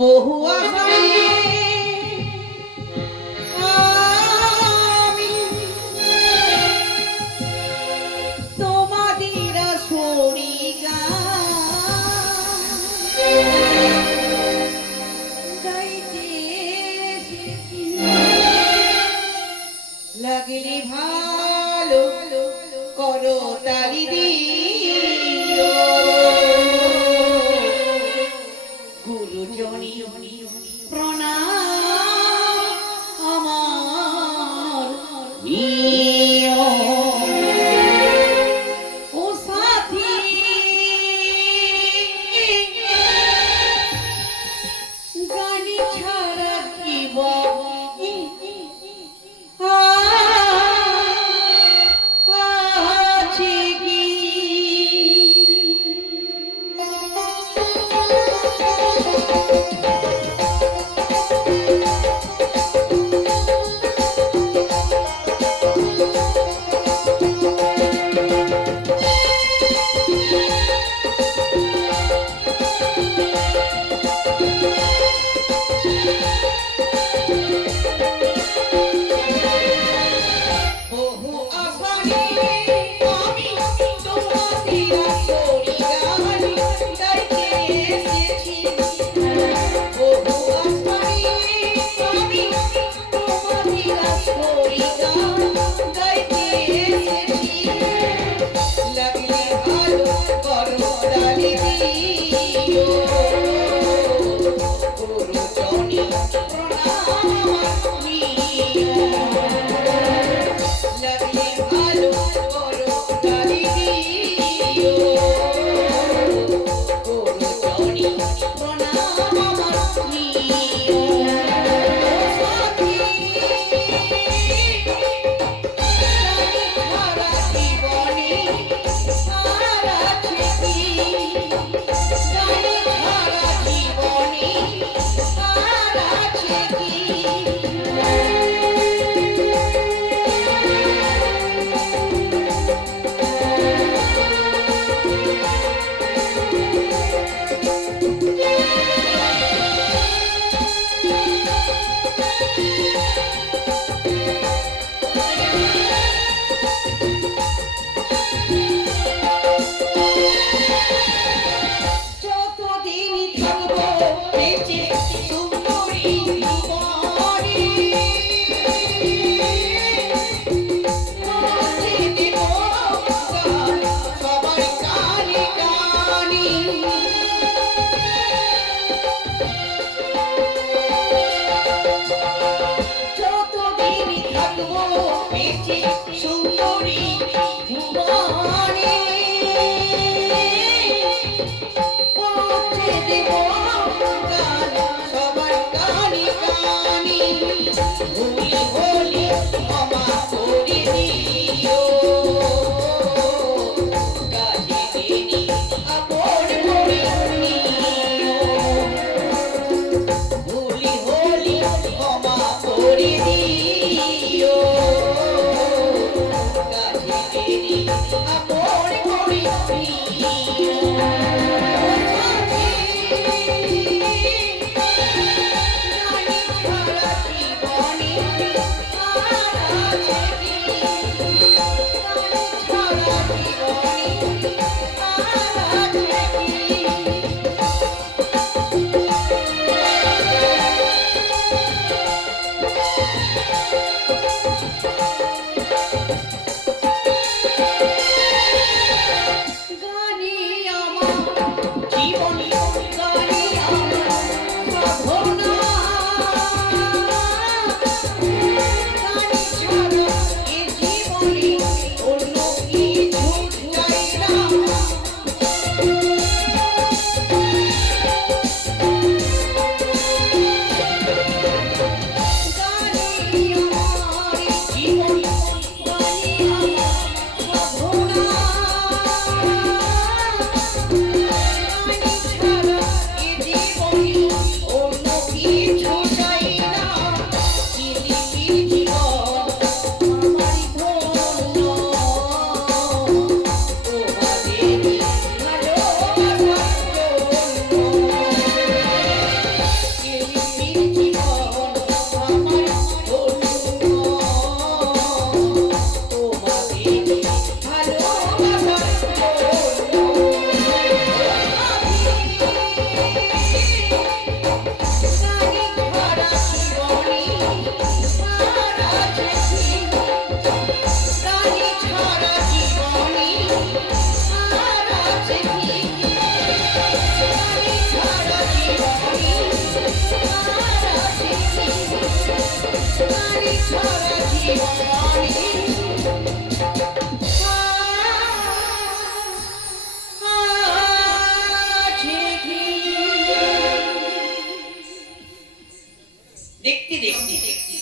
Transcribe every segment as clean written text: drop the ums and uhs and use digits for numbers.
বহু আশায় আমি তোমাদের আসরি গাইতে এসেছি। লাগলে ভালো করো তালি দিও গুরুজনী প্রণাম আমার নিও। ও সাথী গানি ছাড়া কি আছে কি? বহু আশায় আমি তোমাদের আসরি গাইতে এসেছি। বহু আশায় আমি তোমাদের আসরি গাইতে এসেছি। লাগলে ভালো করো তালি দিও গুরুজনী প্রণাম নিও। লাগলে ভালো করো তালি দিও গুরুজনী প্রণাম নিও। সাথী সারা জীবনে আর আছে কি? সারা জীবনে আর আছে কি? যতদিন থাকবো বেঁচে সুন্দরী জীবনে পৌঁছে দেব গান সবার কানে কানে। যতদিন থাকবো বেঁচে সুন্দরী ভুবনে পৌঁছে দেব গান সবার কানে কানে। ভুল হলে ক্ষমা করে দিও কাজেদেরই আপন করে নিও। ভুল হলে ক্ষমা করে দিও দেখতে দেখতে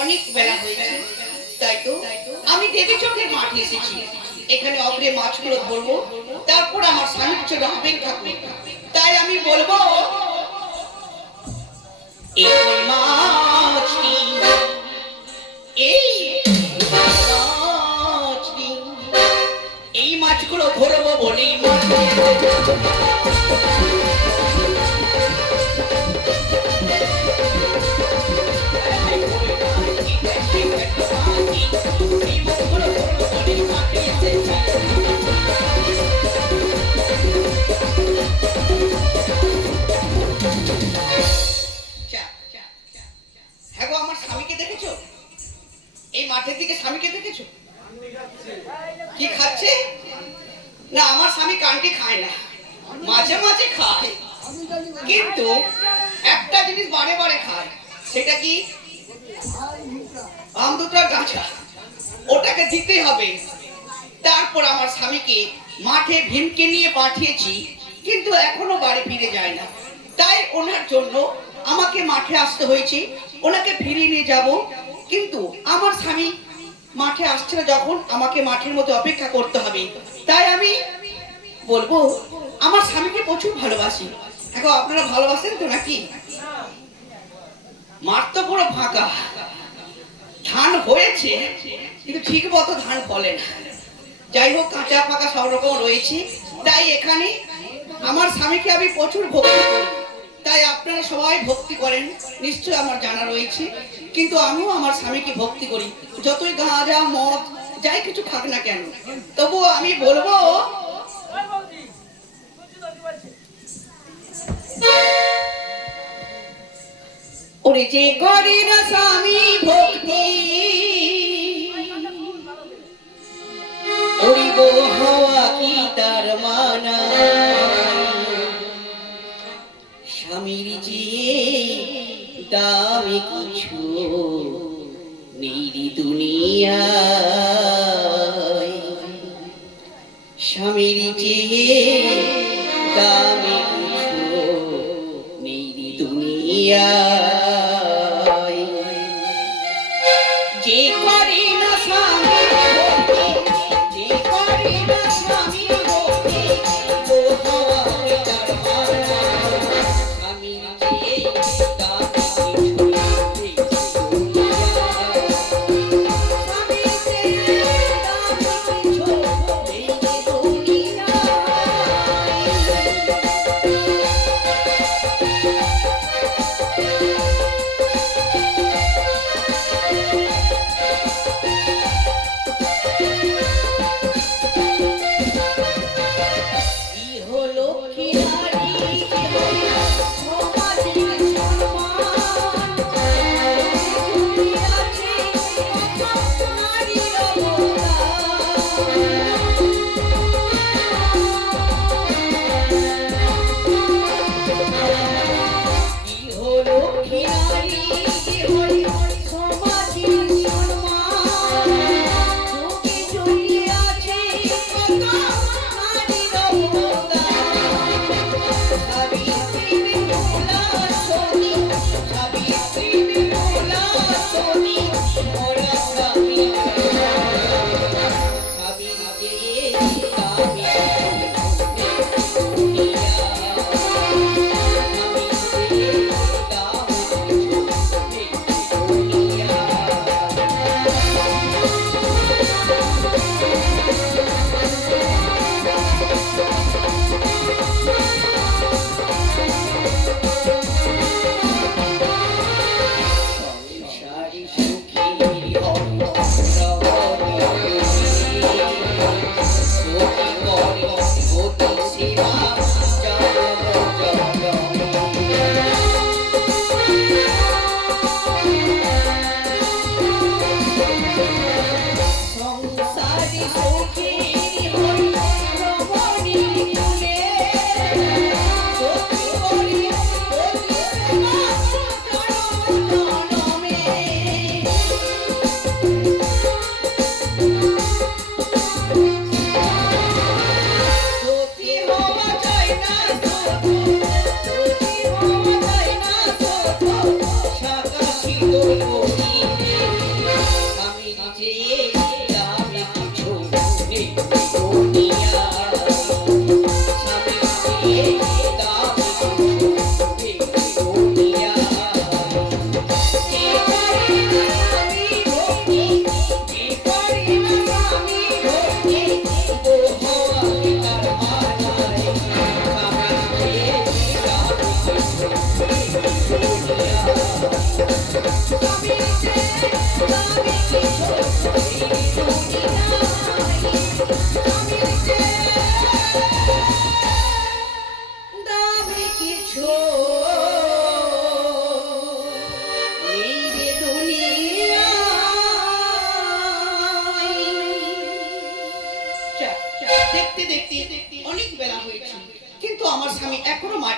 অনেক বেলা হয়েছে, তাই তো আমি দেবী চোখের মাঠে এসেছি। এখানে অগ্রে মাছগুলো ধরবো, তারপর আমার স্বামীর জন্য অপেক্ষা করব। তাই আমি বলবো, এই মাছটি, এই মাছটি, এই মাছগুলো ধরবো বলেই হ্যাঁ গো, আমার স্বামীকে দেখেছো? এই মাঠের দিকে স্বামীকে দেখেছো কি খাচ্ছে? না, আমার স্বামী কানটি খায় না, মাঝে মাঝে খায়, কিন্তু একটা জিনিস বারে বারে খায়। সেটা কি? আমদুতরার গাছা। ওটাকে দিতেই হবে। তারপর আমার স্বামীকে মাঠে ভীমকে নিয়ে পাঠিয়েছি, কিন্তু এখনো বাড়ি ফিরে যায় না। তাই ওনার জন্য আমাকে মাঠে আসতে হয়েছে, ওনাকে ফিরিয়ে নিয়ে যাব। কিন্তু আমার স্বামী মাঠে আসছে না, যখন আমাকে মাঠের মধ্যে অপেক্ষা করতে হবে। তাই আমি বলবো, আমার স্বামীকে প্রচুর ভালোবাসি। এখন আপনারা ভালোবাসেন তো নাকি? মাঠ তো পুরো ফাঁকা, ধান হয়েছে কিন্তু ঠিক মতো ধান ফলে না। যাই হোক, কাঁচা পাকা সব রকম রয়েছে। তাই এখানে আমার স্বামীকে আমি প্রচুর ভক্তি করি। তাই আপনারা সবাই ভক্তি করেন নিশ্চয় আমার জানা রয়েছে, কিন্তু আমিও আমার স্বামীকে ভক্তি করি। যতই গাঁজা মদ যাই কিছু খাক না কেন, তবুও আমি বলবো, ওরে যে করে না স্বামী ভক্তি, ওরে গো হওয়া কি তার মানা। স্বামীর যে দামে কিছু নেই দুনিয়ায়, স্বামীর যে দামে কিছু নেই দুনিয়ায়। যে করে না স্বামী ভক্তি, যে করে না স্বামী ভক্তি, ও হওয়া তার মানা। স্বামীর যে দামে কিছু নেই দুনিয়ায়, স্বামীর যে দামে কিছু নেই দুনিয়ায়।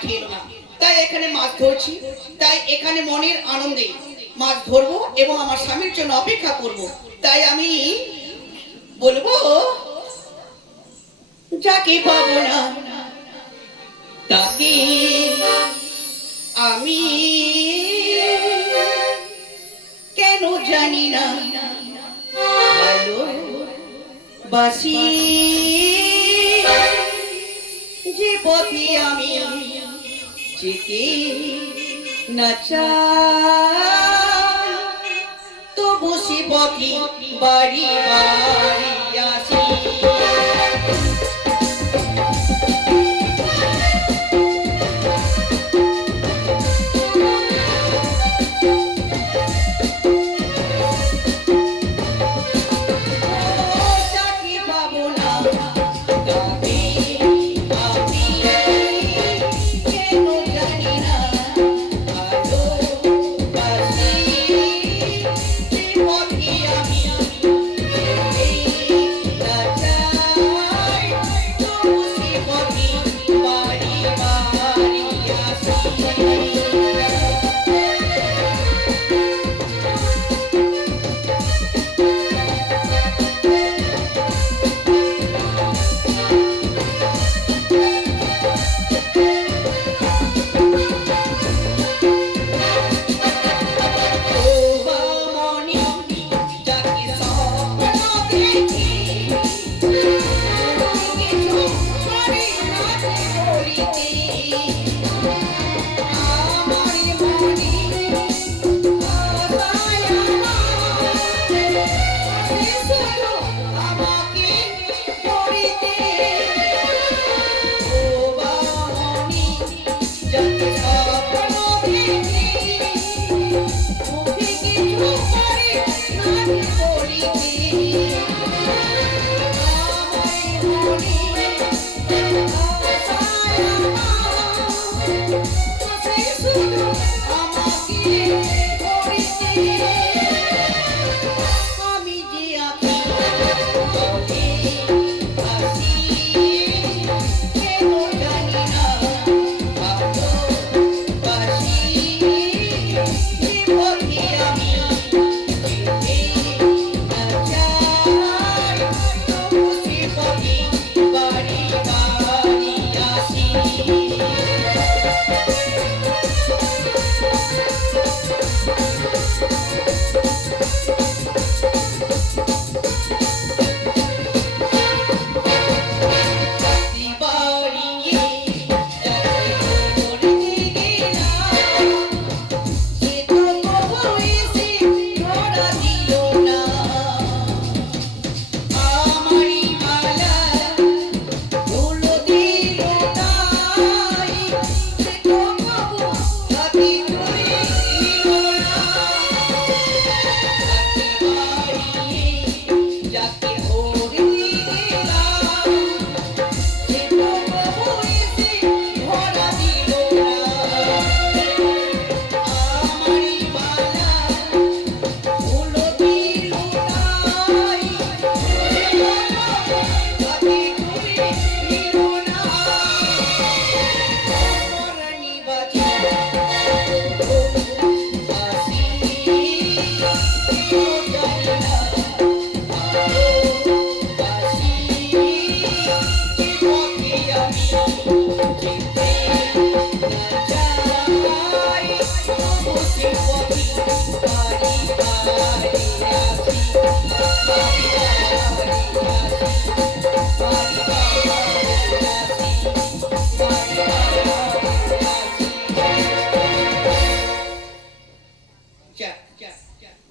মাঠে এলো না, তাই এখানে মাছ ধরছি। তাই এখানে মনের আনন্দে মাছ ধরবো এবং আমার স্বামীর জন্য অপেক্ষা করব। তাই আমি বলবো, যাকে পাবো না তাকে আমি কেন জানি না ভালো বাসি, যে পথে আমি যেতে না চাই, তবু সে পথে বাড়ি বাড়ি আসি।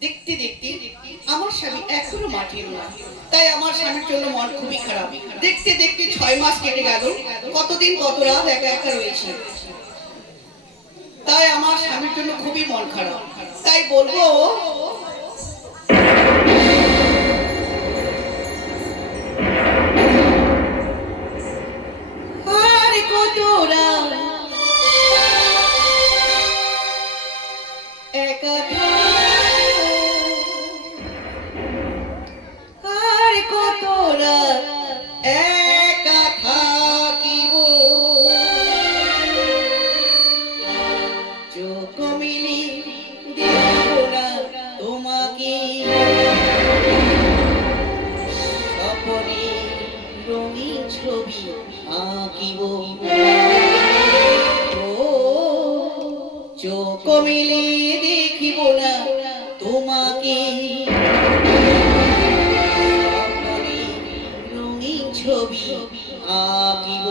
দেখতে দেখতে আমার স্বামী এখনো মাঠে এলো না, তাই আমার স্বামীর জন্য মন খুবই খারাপ। দেখতে দেখতে 6 মাস কেটে গেল, কতদিন কত রাত একা একা রয়েছে, তাই আমার স্বামীর জন্য খুবই মন খারাপ। তাই বলবো, আর কত রাত একা একা থাকিব, চোখ মিলি দেখবো না তোমাকে, স্বপনে রঙিন ছবি আঁকিব। ও চোখ মিলি দেখিব না তোমাকে, স্বপনে রঙিন ছবি আঁকিব।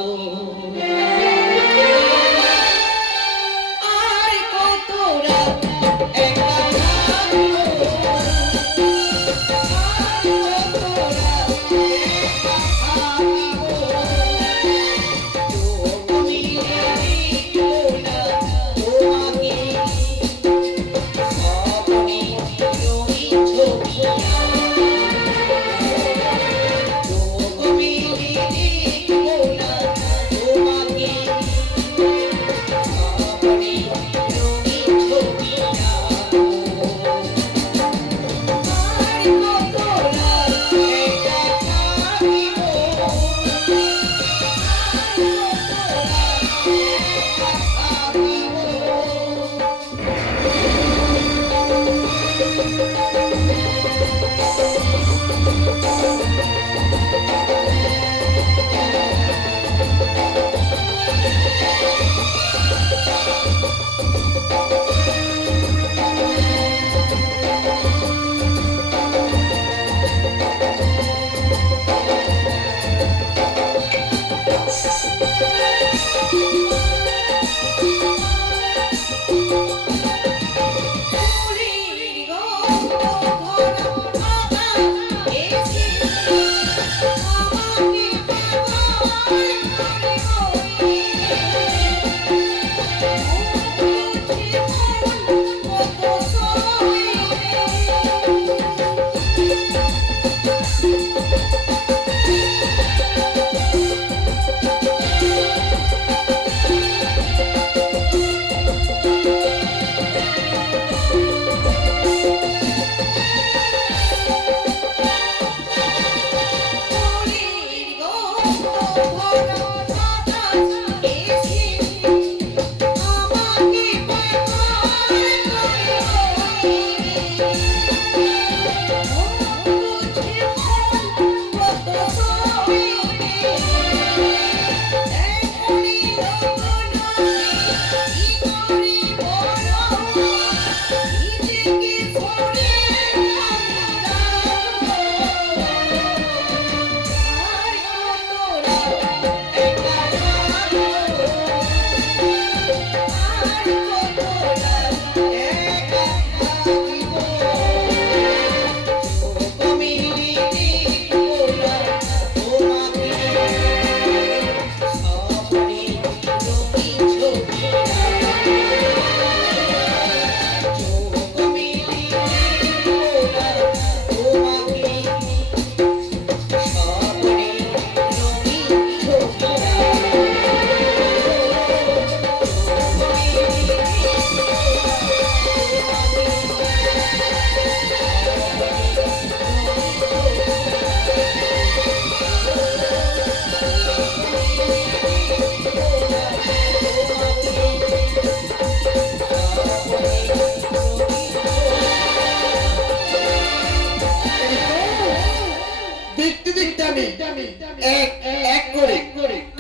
এক এক করে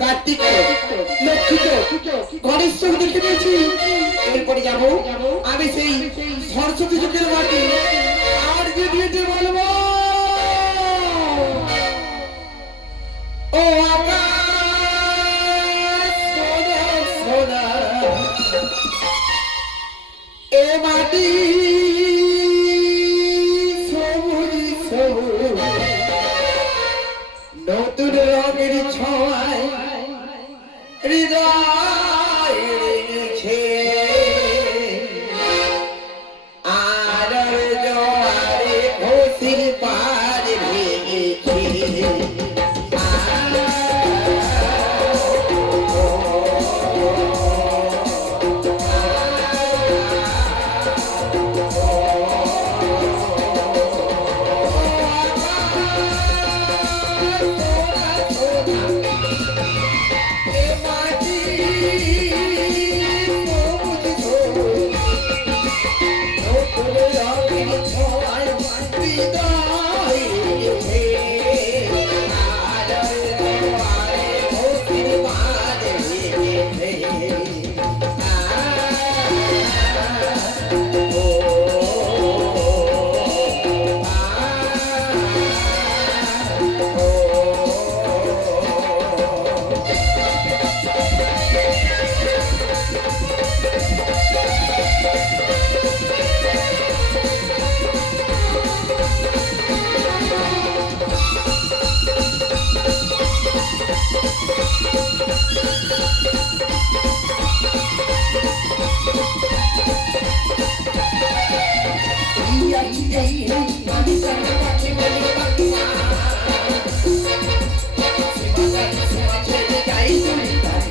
কার্তিক লক্ষ্মী গণেশ চোখ দেখে নিয়েছি। এরপরে যাবো আমি সেই সরস্বতী চোখের মাটি আর যে দিয়েতে বলবো ও আকাশ সোনা সোনা এ মাটি সবুজ সবুজ নতুন রঙের ছোঁয়ায় হৃদয় রেখেছে আলোর জোয়ারে খুশির পার ভেঙেছে। এই আমি জানি পাখি বলে পাখি না সীমাদারি সীমা ছেড়ে যাই দূরে তাই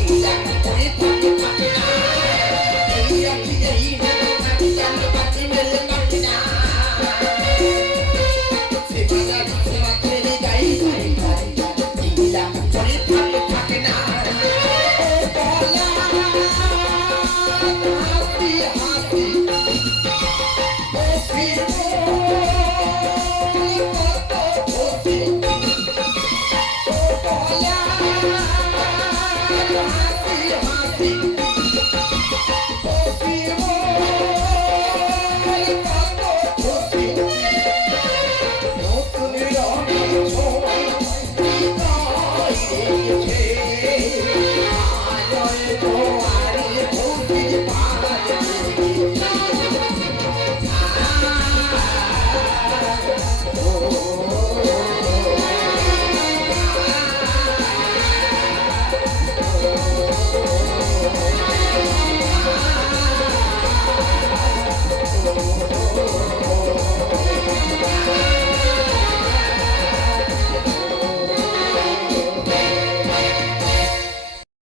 এই রাখি করে থাকে পাখি না এই রাখি এই আমি জানি পাখি বলে পাখি না সীমাদারি সীমা ছেড়ে যাই দূরে তাই এই রাখি করে থাকে পাখি না ও বলা